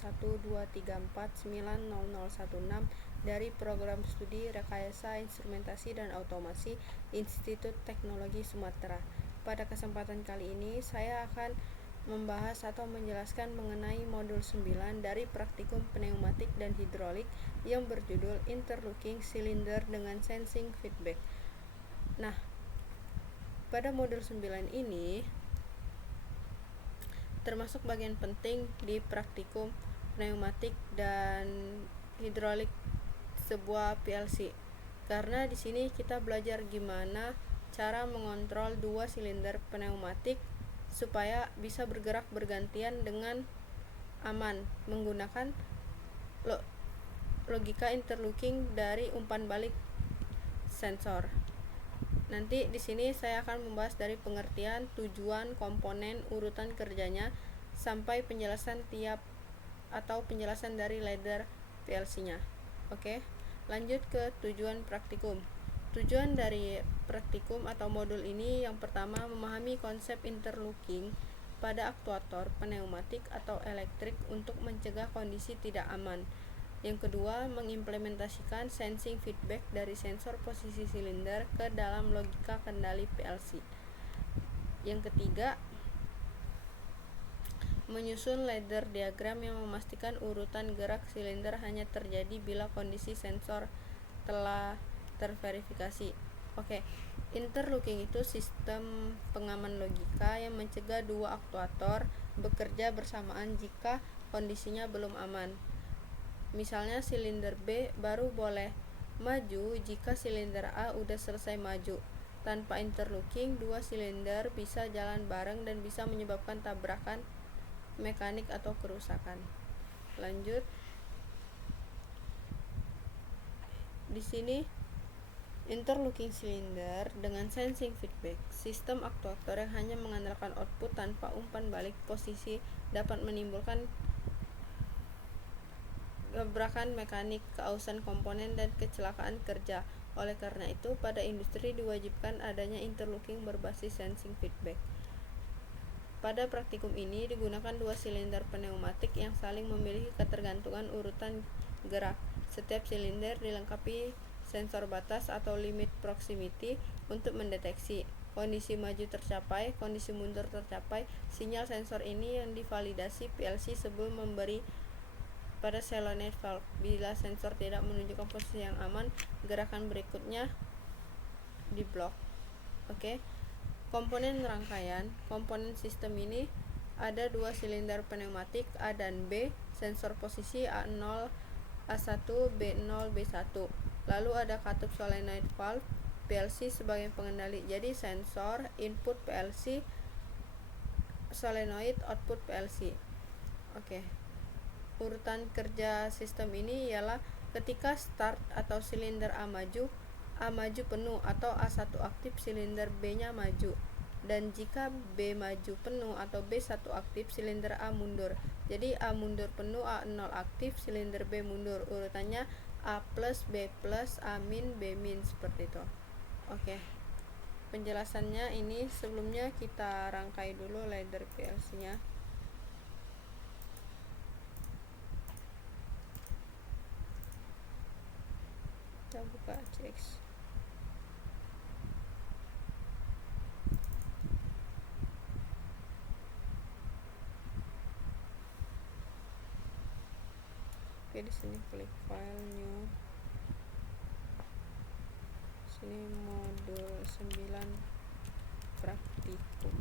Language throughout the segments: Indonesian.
01234900016 dari Program Studi Rekayasa Instrumentasi dan Otomasi Institut Teknologi Sumatera. Pada kesempatan kali ini saya akan membahas atau menjelaskan mengenai modul 9 dari praktikum pneumatik dan hidrolik yang berjudul Interlocking Cylinder dengan Sensing Feedback. Nah, pada modul 9 ini termasuk bagian penting di praktikum pneumatik dan hidrolik sebuah PLC. Karena di sini kita belajar gimana cara mengontrol dua silinder pneumatik supaya bisa bergerak bergantian dengan aman menggunakan logika interlocking dari umpan balik sensor. Nanti di sini saya akan membahas dari pengertian, tujuan, komponen, urutan kerjanya sampai penjelasan penjelasan dari ladder PLC-nya. Oke. Lanjut ke tujuan praktikum. Tujuan dari praktikum atau modul ini yang pertama memahami konsep interlocking pada aktuator pneumatik atau elektrik untuk mencegah kondisi tidak aman. Yang kedua, mengimplementasikan sensing feedback dari sensor posisi silinder ke dalam logika kendali PLC. Yang ketiga, menyusun ladder diagram yang memastikan urutan gerak silinder hanya terjadi bila kondisi sensor telah terverifikasi. Oke, interlocking itu sistem pengaman logika yang mencegah dua aktuator bekerja bersamaan jika kondisinya belum aman. Misalnya silinder B baru boleh maju jika silinder A udah selesai maju. Tanpa interlocking, dua silinder bisa jalan bareng dan bisa menyebabkan tabrakan mekanik atau kerusakan. Lanjut. Di sini interlocking cylinder dengan sensing feedback. Sistem aktuator yang hanya mengandalkan output tanpa umpan balik posisi dapat menimbulkan gebrakan mekanik, keausan komponen, dan kecelakaan kerja. Oleh karena itu, pada industri diwajibkan adanya interlocking berbasis sensing feedback. Pada praktikum ini digunakan dua silinder pneumatik yang saling memiliki ketergantungan urutan gerak. Setiap silinder dilengkapi sensor batas atau limit proximity untuk mendeteksi kondisi maju tercapai, kondisi mundur tercapai. Sinyal sensor ini yang divalidasi PLC sebelum memberi pada solenoid valve. Bila sensor tidak menunjukkan posisi yang aman, gerakan berikutnya di blok. Oke. Komponen rangkaian. Komponen sistem ini ada dua silinder pneumatik A dan B, sensor posisi A0, A1, B0, B1. Lalu ada katup solenoid valve, PLC sebagai pengendali. Jadi sensor input PLC, solenoid output PLC. Oke. Urutan kerja sistem ini ialah ketika start atau silinder A maju penuh atau A1 aktif, silinder B-nya maju. Dan jika B maju penuh atau B1 aktif, silinder A mundur. Jadi A mundur penuh, A0 aktif, silinder B mundur. Urutannya A plus, B plus, A min, B min, seperti itu. Oke. Penjelasannya ini sebelumnya kita rangkai dulu ladder PLC-nya. Kita buka CX. Oke, di sini klik file new. Sini modul 9 praktikum.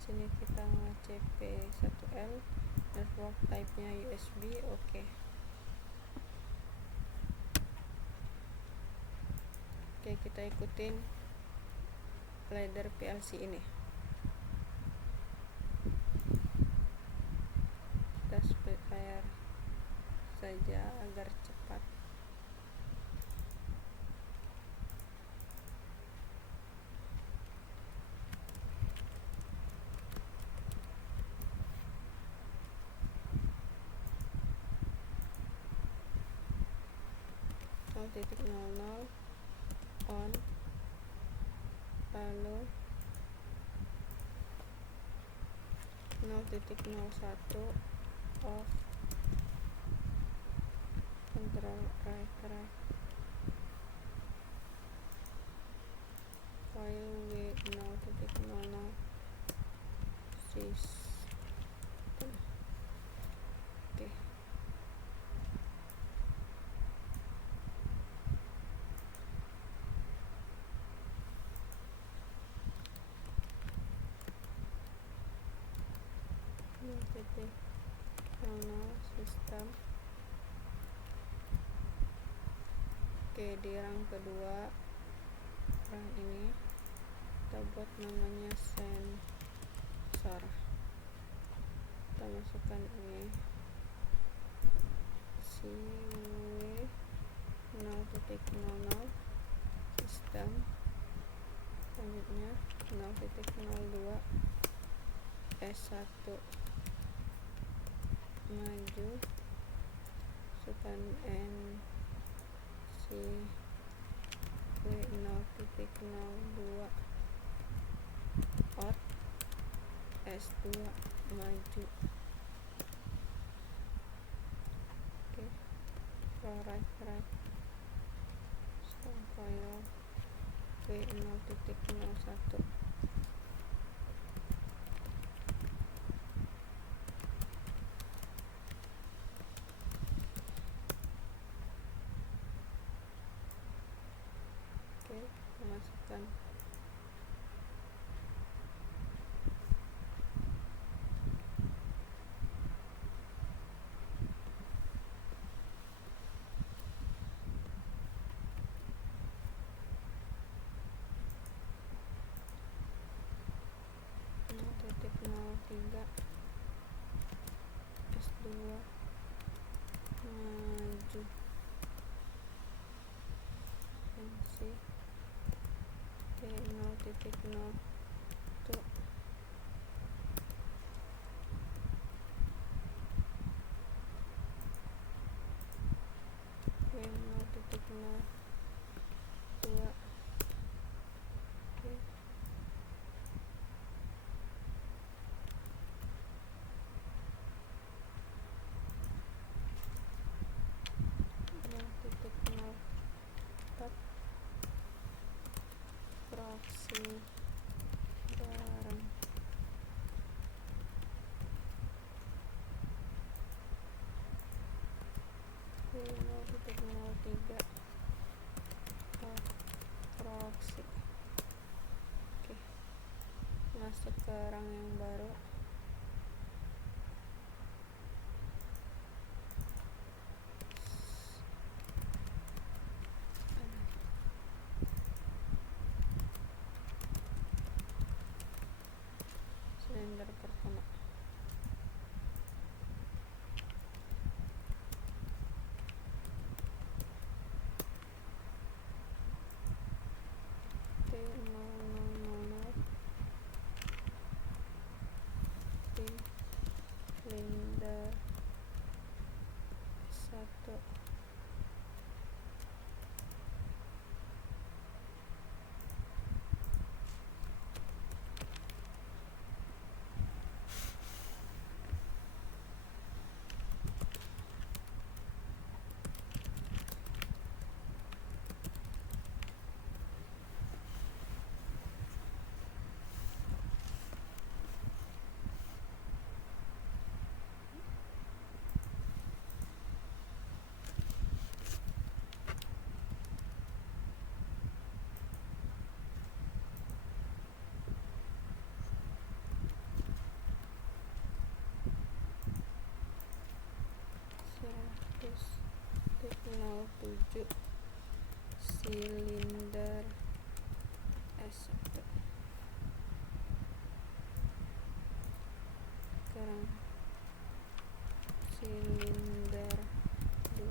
Sini kita CP1L, network type-nya USB. Oke, kita ikutin ladder PLC ini. Kita spare saja agar cepat. Titik 00 on, lalu 0.01 of control right file w0.00 system. Oke. Titik 00 sistem. Oke, di rang kedua, rang ini kita buat namanya sensor. Kita masukkan ini si w0.00 sistem. Selanjutnya 0.02 S1 maju, masukkan NC w0.02 out S2 maju. Oke, right file w0.01. Oke, masukkan titik 03 S2 maju, NC w0.01 w0.02. Oke. Titik 04 proxy barang. w0.03 proxy. Oke, masuk ke rang yang baru. Silinder pertama. T0000 silinder S1 100.07 silinder S1. Sekarang silinder 2.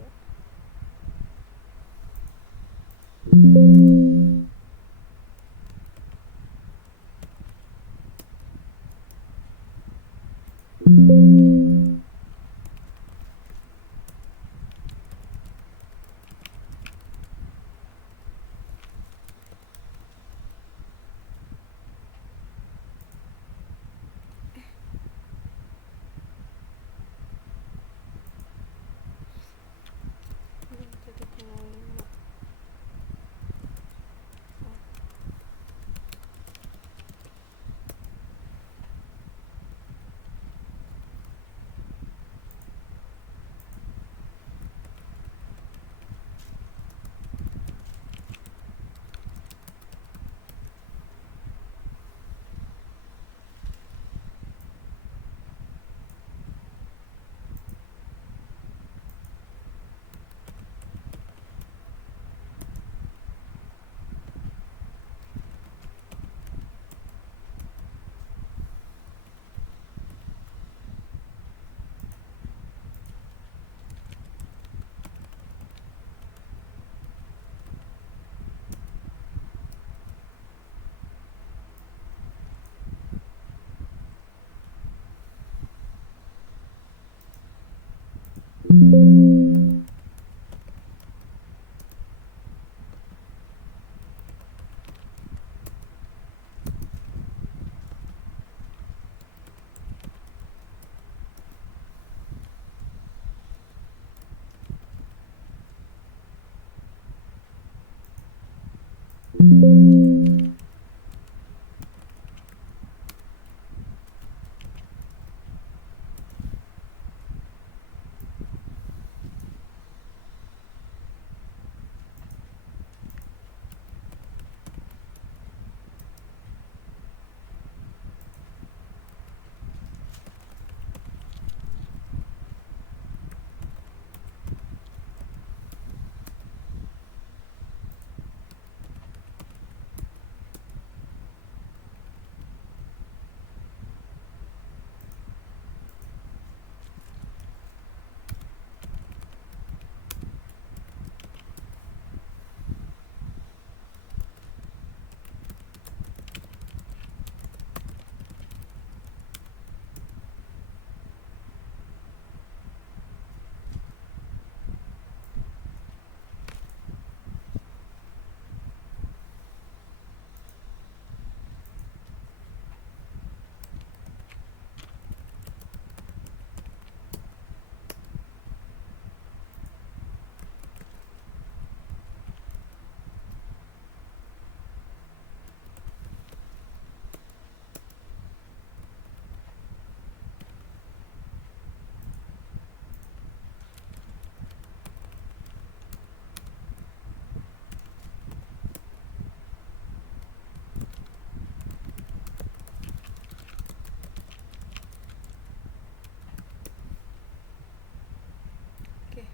Oke,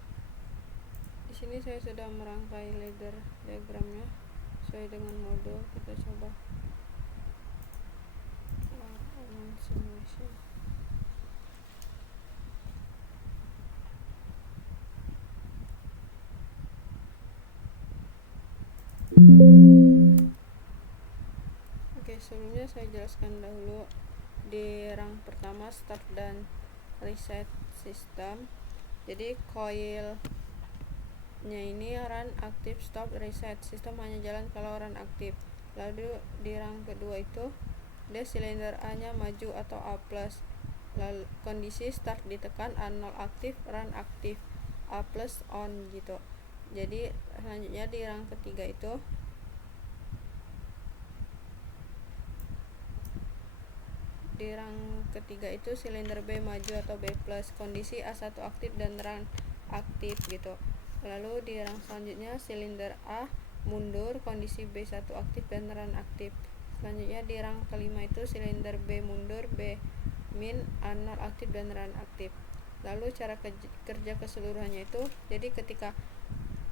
di sini saya sudah merangkai ladder diagramnya sesuai dengan modul. Kita coba simulation. Oke, sebelumnya saya jelaskan dahulu di rang pertama start dan reset system. Jadi coilnya ini run aktif, stop, reset. Sistem hanya jalan kalau run aktif. Lalu di rang kedua itu dia silinder A nya maju atau A+. Lalu kondisi start ditekan, A0 aktif, run aktif, A+ on gitu. Jadi selanjutnya di rang ketiga itu silinder B maju atau B+, kondisi A1 aktif dan run aktif gitu. Lalu di rang selanjutnya silinder A mundur, kondisi B1 aktif dan run aktif. Selanjutnya di rang kelima itu silinder B mundur, B min, A0 aktif dan run aktif. Lalu cara kerja keseluruhannya itu, jadi ketika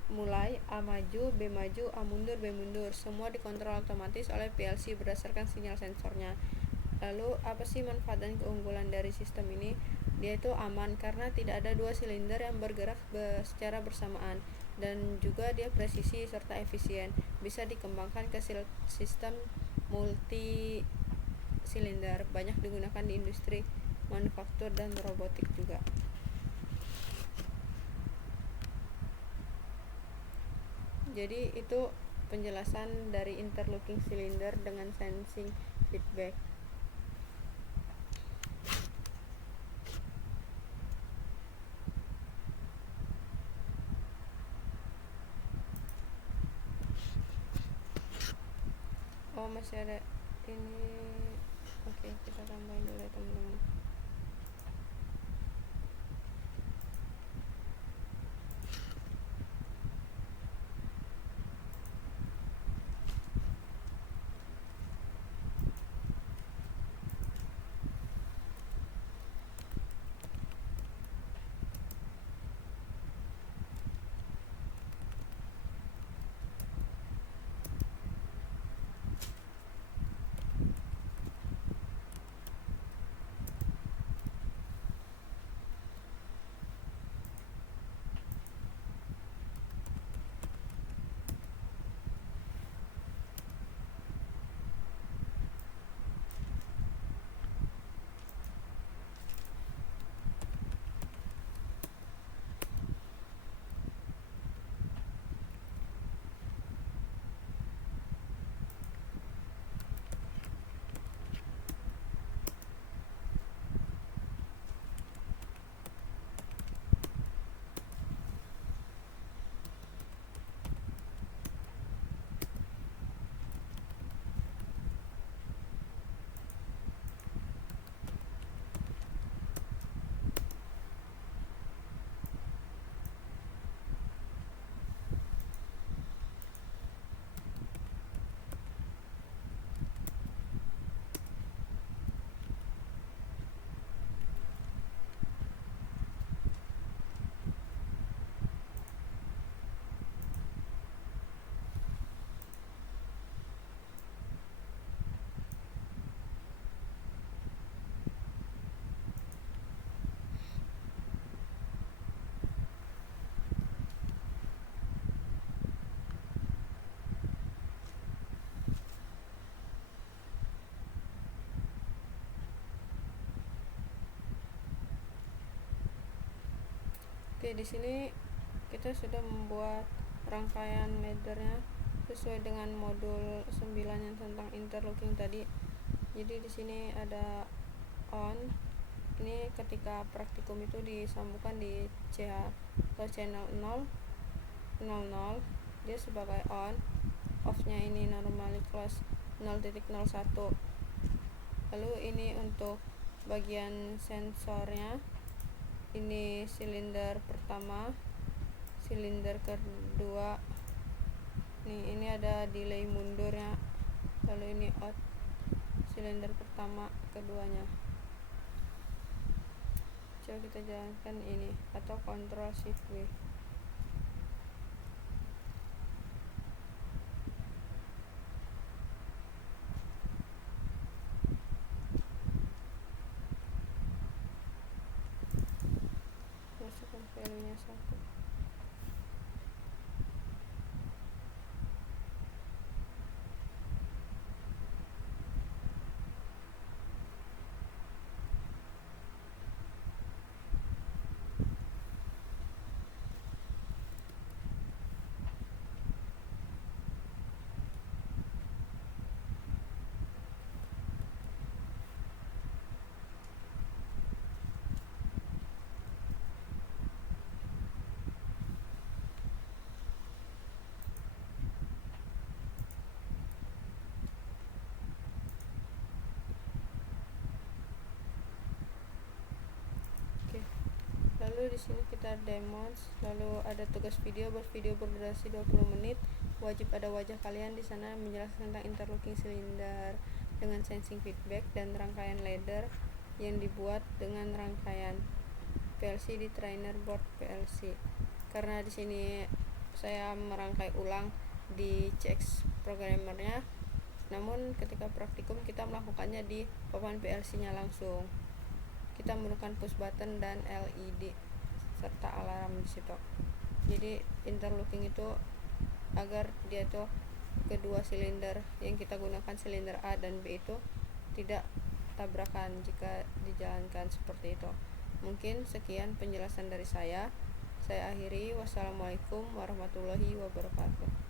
mulai A maju, B maju, A mundur, B mundur, semua dikontrol otomatis oleh PLC berdasarkan sinyal sensornya. Lalu apa sih manfaat dan keunggulan dari sistem ini? Dia itu aman karena tidak ada dua silinder yang bergerak secara bersamaan, dan juga dia presisi serta efisien. Bisa dikembangkan ke sistem multi silinder, banyak digunakan di industri manufaktur dan robotik juga. Jadi itu penjelasan dari interlocking cylinder dengan sensing feedback. Oh, masih ada ini. Oke, kita tambahin dulu ya teman-teman. Oke, di sini kita sudah membuat rangkaian laddernya sesuai dengan modul 9 yang tentang interlocking tadi. Jadi di sini ada on. Ini ketika praktikum itu disambungkan di CH atau channel 0 00, dia sebagai on. Off-nya ini normally close 0.01. Lalu ini untuk bagian sensornya, ini silinder pertama, silinder kedua, ini ada delay mundurnya. Lalu ini out, silinder pertama keduanya. Coba kita jalankan ini, atau control shift W. Masukkan value nya 1. Lalu di sini kita demos, lalu ada tugas video, buat video berdurasi 20 menit. Wajib ada wajah kalian di sana menjelaskan tentang interlocking silinder dengan sensing feedback dan rangkaian ladder yang dibuat dengan rangkaian PLC di trainer board PLC. Karena di sini saya merangkai ulang di CX programmernya, namun ketika praktikum kita melakukannya di papan PLC-nya langsung. Kita menggunakan push button dan LED serta alarm di situ. Jadi interlocking itu agar dia itu kedua silinder yang kita gunakan, silinder A dan B itu tidak tabrakan jika dijalankan seperti itu. Mungkin sekian penjelasan dari saya. Saya akhiri. Wassalamualaikum warahmatullahi wabarakatuh.